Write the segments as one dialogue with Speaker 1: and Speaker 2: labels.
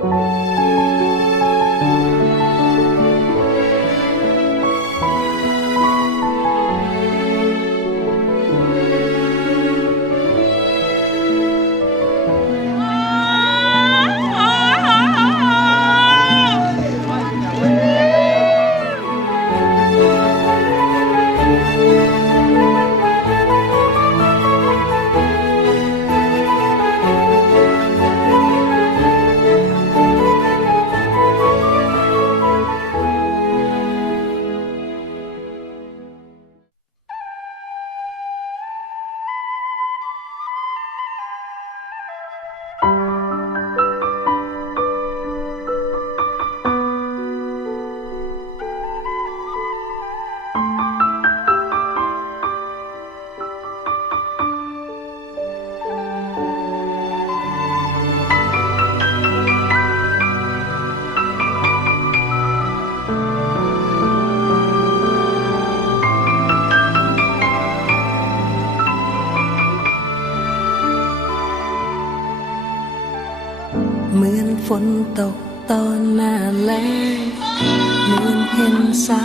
Speaker 1: เห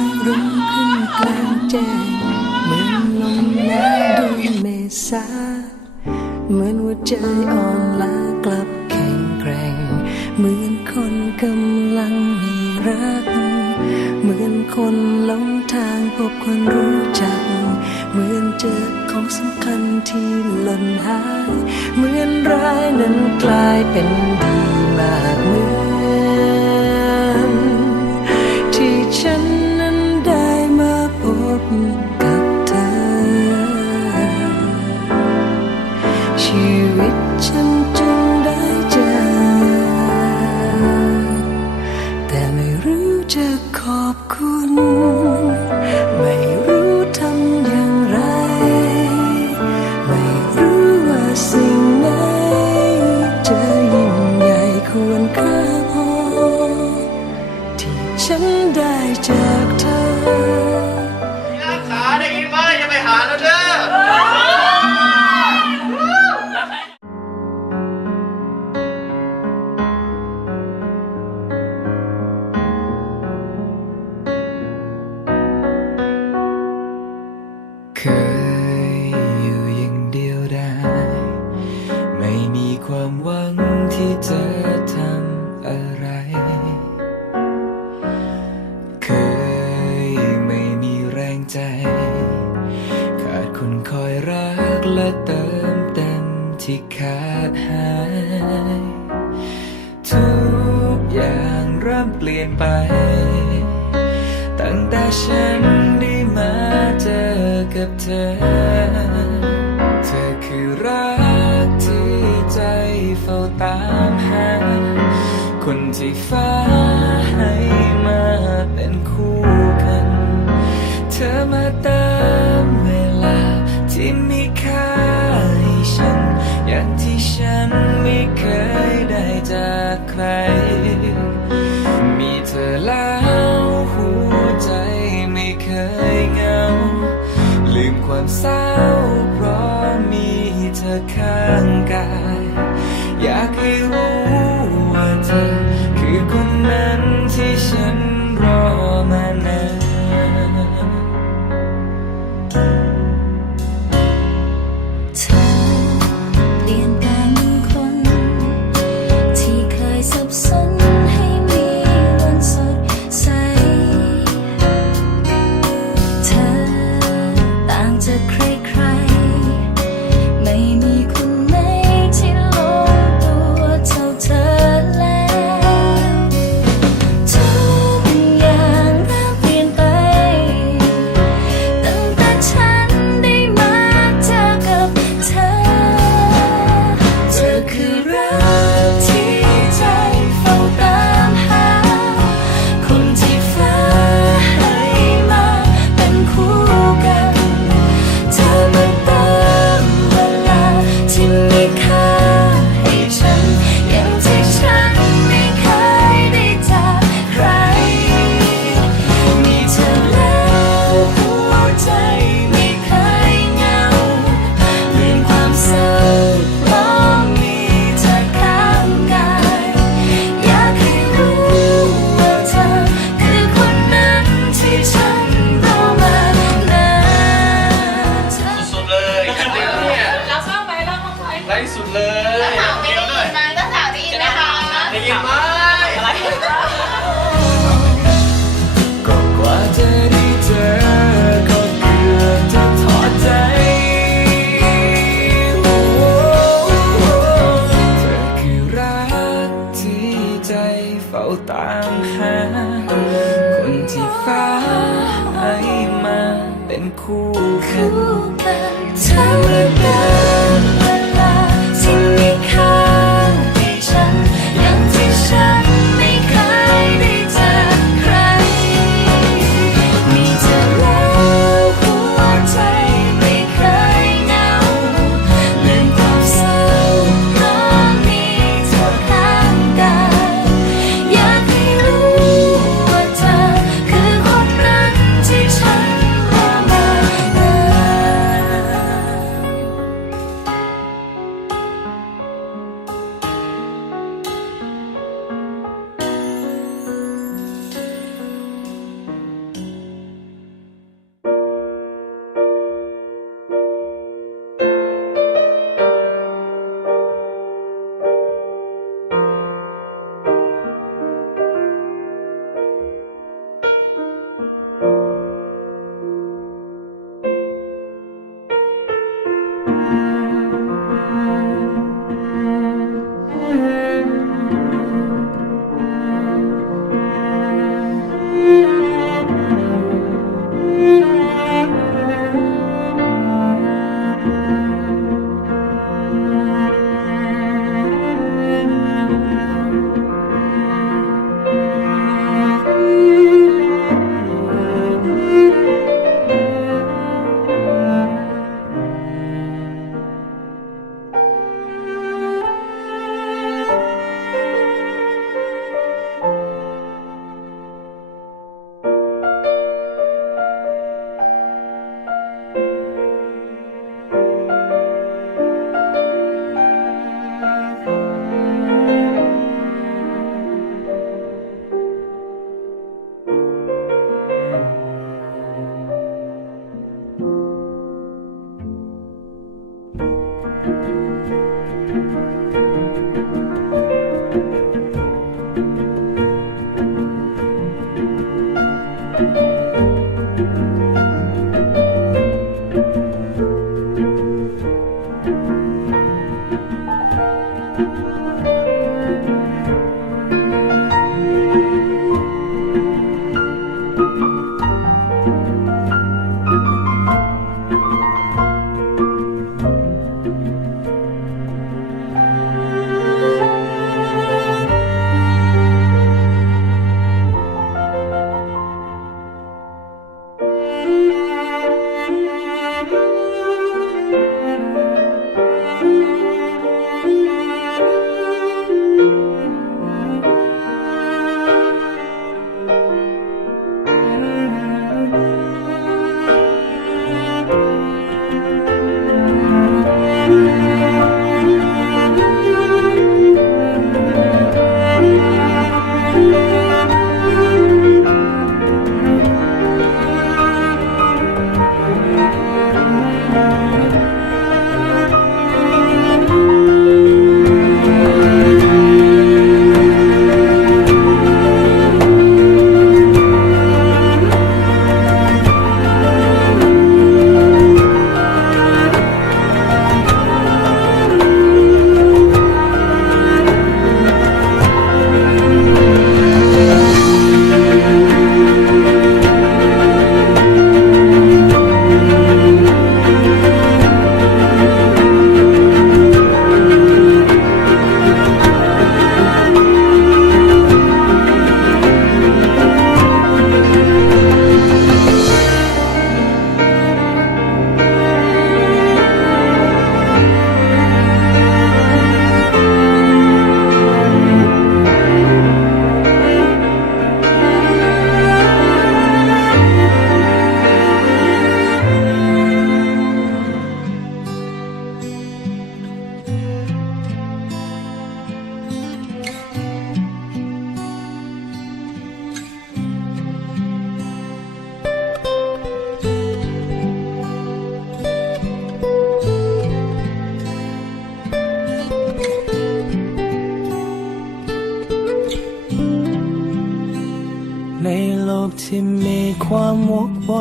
Speaker 1: ายรุ้งขึ้นกลางแจ้งเหมือนลมหนาวเดือนเมษาเหมือนหัวใจอ่อนล้ากลับแข็งแกร่ง เหมือนคนกำลังมีรัก เหมือนคนหลงทางพบคนรู้จัก เหมือนเจอของสำคัญที่หล่นหาย เหมือนร้ายนั้นกลายเป็นดีมากเหมือน ควรค่าพอ ที่ฉันได้จากเธอ
Speaker 2: คนที่ฟ้าให้มาเป็นคู่กัน เธอมาเติมเวลาที่มีค่าให้ฉัน อย่างที่ฉันไม่เคยได้จากใคร มีเธอแล้วหัวใจไม่เคยเหงา ลืมความเศร้าเพราะมีเธอข้างกาย อยากให้รู้
Speaker 3: ตามหา
Speaker 1: คนที่ฟ้าให้มาเป็นคู่
Speaker 2: คืน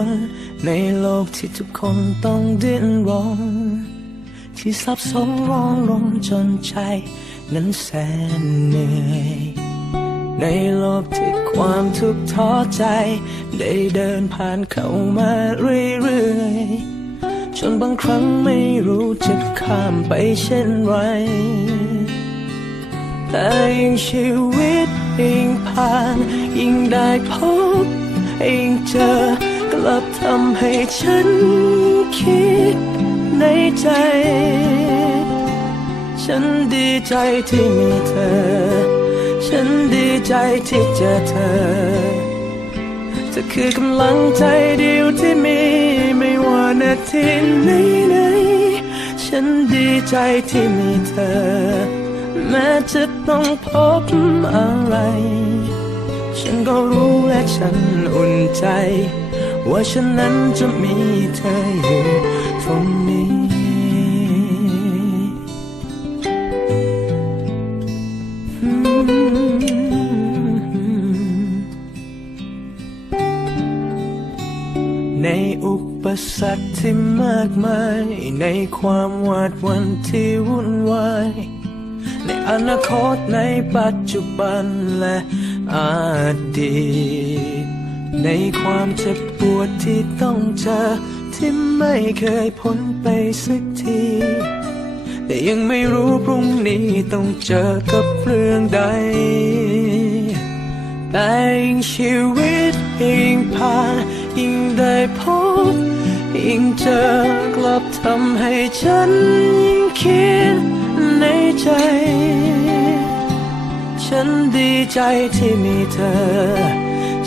Speaker 2: น ใน
Speaker 1: โลกที่ทุกคนต้องดิ้นรน ที่ซับซ้อนร้อนรนจนใจ นั้นแสนเหนื่อย ในโลกที่ความทุกข์ท้อใจ ได้เดินผ่านเข้ามาเรื่อยๆ จนบางครั้งไม่รู้จะข้ามไปเช่นไรแต่ยิ่งชีวิตยิ่งผ่านยิ่งได้พบยิ่งเจอ ลับทำให้ฉันคิดในใจ ฉันดีใจที่มีเธอ ฉันดีใจที่เจอเธอ เธอคือกำลังใจเดียวที่มีไม่ว่านาทีไหนไหนๆฉันดีใจที่มีเธอ แม้จะต้องพบอะไร ฉันก็รู้และฉันอุ่นใจ ว่าฉันนั้นจะมีเธออยู่ตรงนี้ ในอุปสรรคที่มากมาย ในความหวาดวันที่วุ่นวาย ในอนาคตในปัจจุบันและอดีตในความเจ็บ ปวดที่ต้องเจอ ที่ไม่เคยพ้นไปสักที แต่ยังไม่รู้พรุ่งนี้ต้องเจอกับเรื่องใด แต่ยิ่งชีวิตยิ่งผ่านยิ่งได้พบยิ่งเจอกลับทำให้ฉันยิ่งคิดในใจ ฉันดีใจที่มีเธอ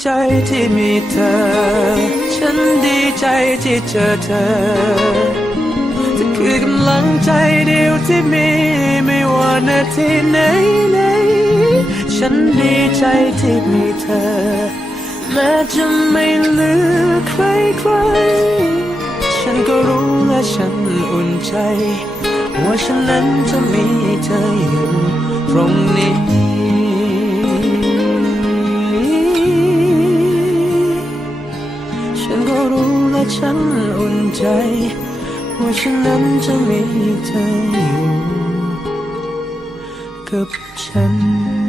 Speaker 1: ใจที่มีเธอ ฉันดีใจที่เจอเธอเธอคือกำลังใจเดียวที่มี ไม่ว่านาทีไหนไหน ฉันดีใจที่มีเธอ แม้จะไม่เหลือใครใคร ฉันก็รู้และฉันอุ่นใจ ว่าฉันนั้นจะมีเธออยู่ตรงนี้ ฉันอุ่นใจ ว่าฉันนั้นจะมีเธออยู่ กับฉัน